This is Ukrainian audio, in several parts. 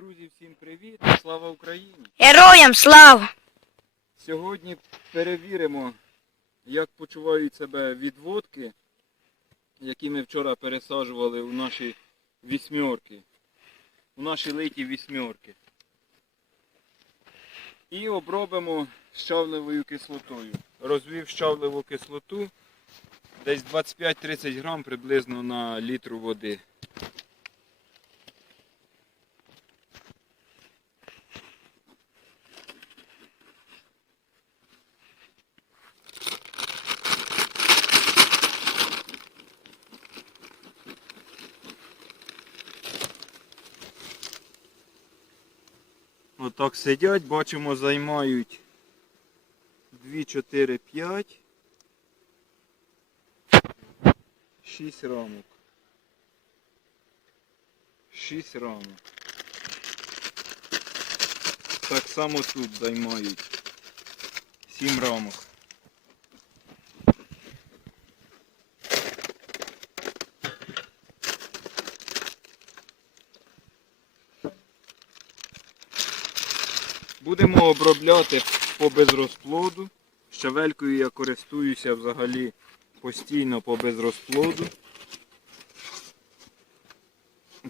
Друзі, всім привіт! Слава Україні! Героям слава! Сьогодні перевіримо, як почувають себе відводки, які ми вчора пересаджували у наші вісьмерки, у наші литі вісьмерки. І обробимо щавлевою кислотою. Розвів щавлеву кислоту десь 25-30 грам приблизно на літру води. Отак сидять, бачимо, займають 2, 4, 5, 6 рамок. 6 рамок. Так само тут займають 7 рамок. Будемо обробляти по безрозплоду. Щавелькою я користуюся взагалі постійно по безрозплоду.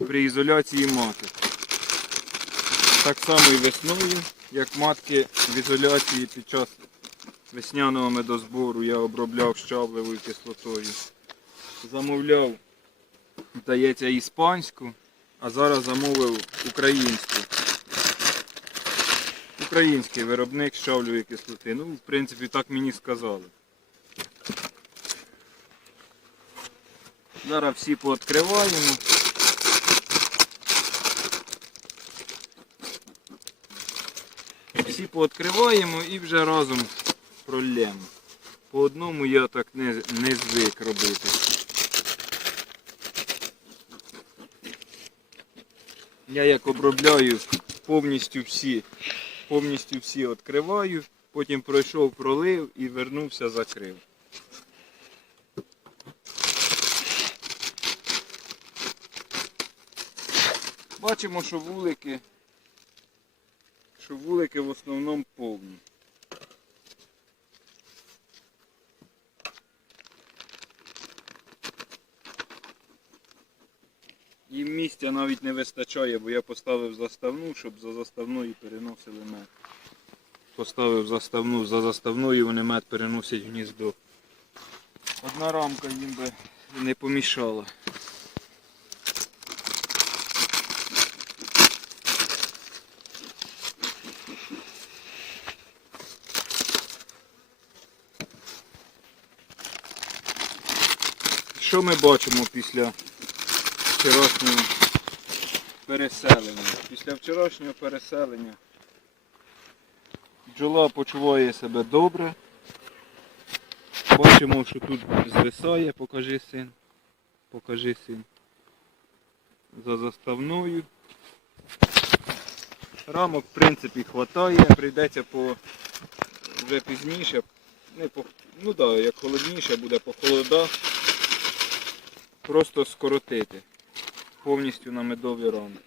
При ізоляції маток. Так само і весною, як матки в ізоляції під час весняного медозбору я обробляв щавлевою кислотою. Замовляв, здається, іспанську, а зараз замовив українську український виробник щавльової кислоти. Ну, в принципі, так мені сказали. Зараз всі пооткриваємо. Всі пооткриваємо і вже разом пролємо. По одному я так не, не звик робити. Я як обробляю повністю всі повністю всі відкриваю, потім пройшов, пролив і вернувся, закрив. Бачимо, що вулики, що вулики в основному повні. Їм місця навіть не вистачає, бо я поставив заставну, щоб за заставною переносили мед. Поставив заставну, за заставною вони мед переносять в гніздо. Одна рамка їм би не помішала. Що ми бачимо після вчорашнього переселення? Після вчорашнього переселення бджола почуває себе добре. Бачимо, що тут звисає, покажи син. Покажи син. За заставною. Рамок в принципі хватає, прийдеться по вже пізніше. Не по, ну так, да, як холодніше буде по холодах. Просто скоротити повністю на медові рамки.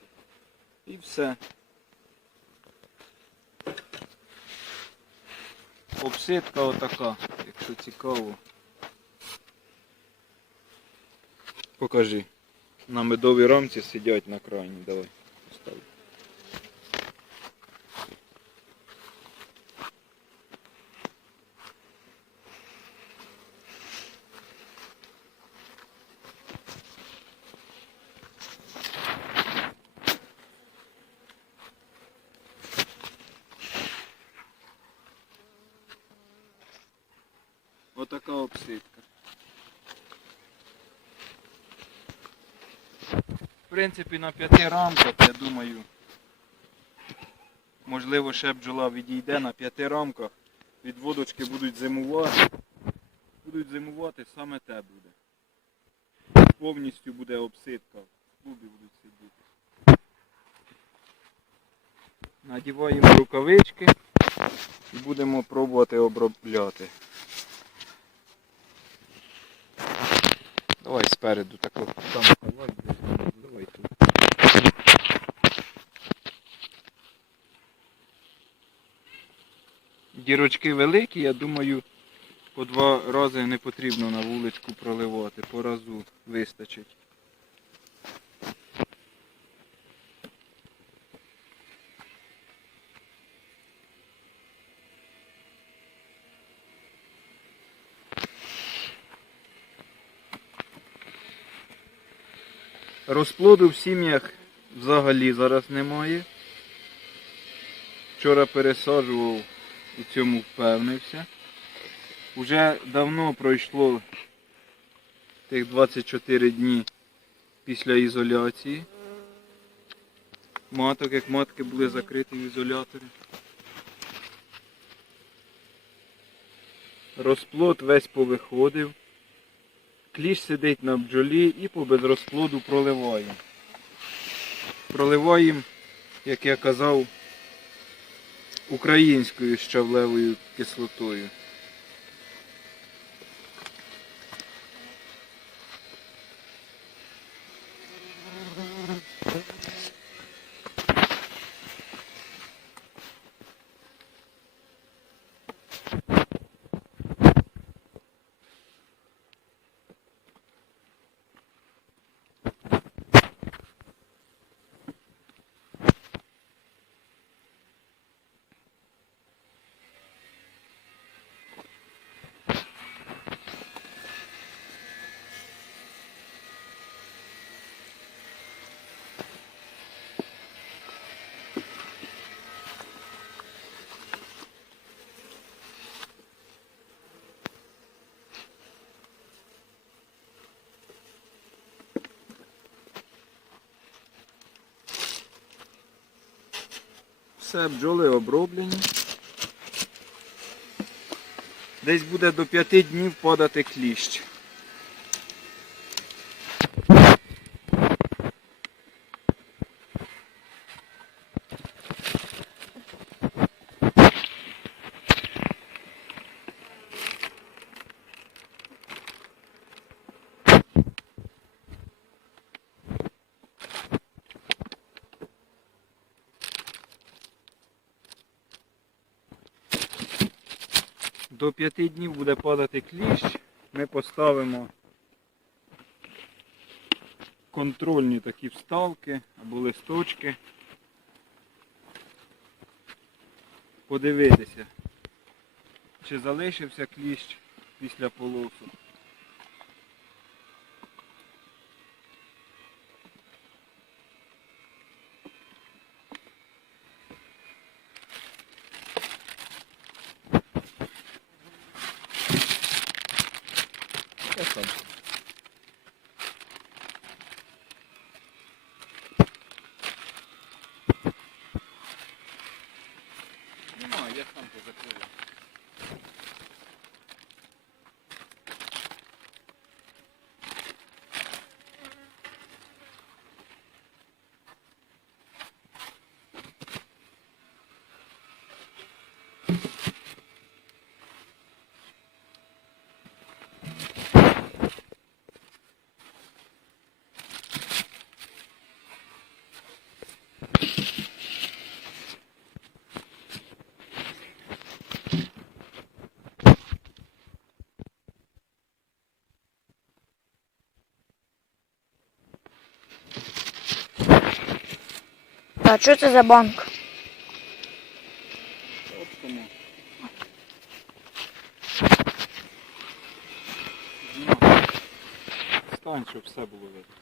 І все. Обсидка отака, якщо цікаво. Покажи. На медовій рамці сидять на крайній. Давай, Отака обсидка. В принципі, на п'яти рамках, я думаю, можливо, ще бджола відійде на п'яти рамках. Відводочки будуть зимувати. Будуть зимувати, саме те буде. Повністю буде обсидка. Клубі будуть сидіти. Надіваємо рукавички і будемо пробувати обробляти. Давай спереду так. Там давай, давай тут. Дірочки великі, я думаю, по два рази не потрібно на вуличку проливати, по разу вистачить. Розплоду в сім'ях взагалі зараз немає. Вчора пересаджував, у цьому впевнився. Уже давно пройшло тих 24 дні після ізоляції. Маток, як матки були закриті в ізоляторі. Розплод весь повиходив. Кліш сидить на бджолі і по безрозплоду проливаємо. Проливаємо, як я казав, українською щавлевою кислотою. Все, бджоли оброблені. Десь буде до п'яти днів падати кліщ. До п'яти днів буде падати кліщ. Ми поставимо контрольні такі вставки або листочки. Подивитися, чи залишився кліщ після полосу. Я сам. А що це за банк? Стань, щоб все було видно.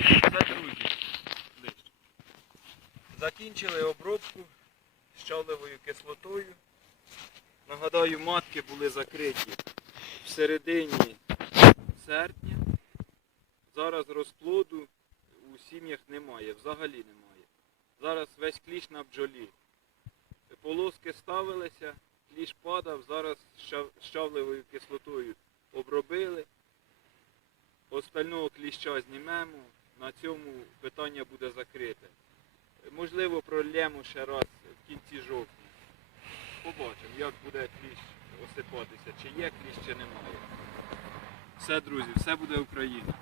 Все, друзі. Закінчили обробку щавлевою кислотою. Нагадаю, матки були закриті в середині серпня. Зараз розплоду у сім'ях немає, взагалі немає. Зараз весь кліш на бджолі. Полоски ставилися, кліш падав, зараз щав- щавлевою кислотою обробили. Остального кліща знімемо, на цьому питання буде закрите. Можливо, прольємо ще раз в кінці жовтня. Побачимо, як буде кліщ осипатися, чи є кліщ, чи немає. Все, друзі, все буде Україна.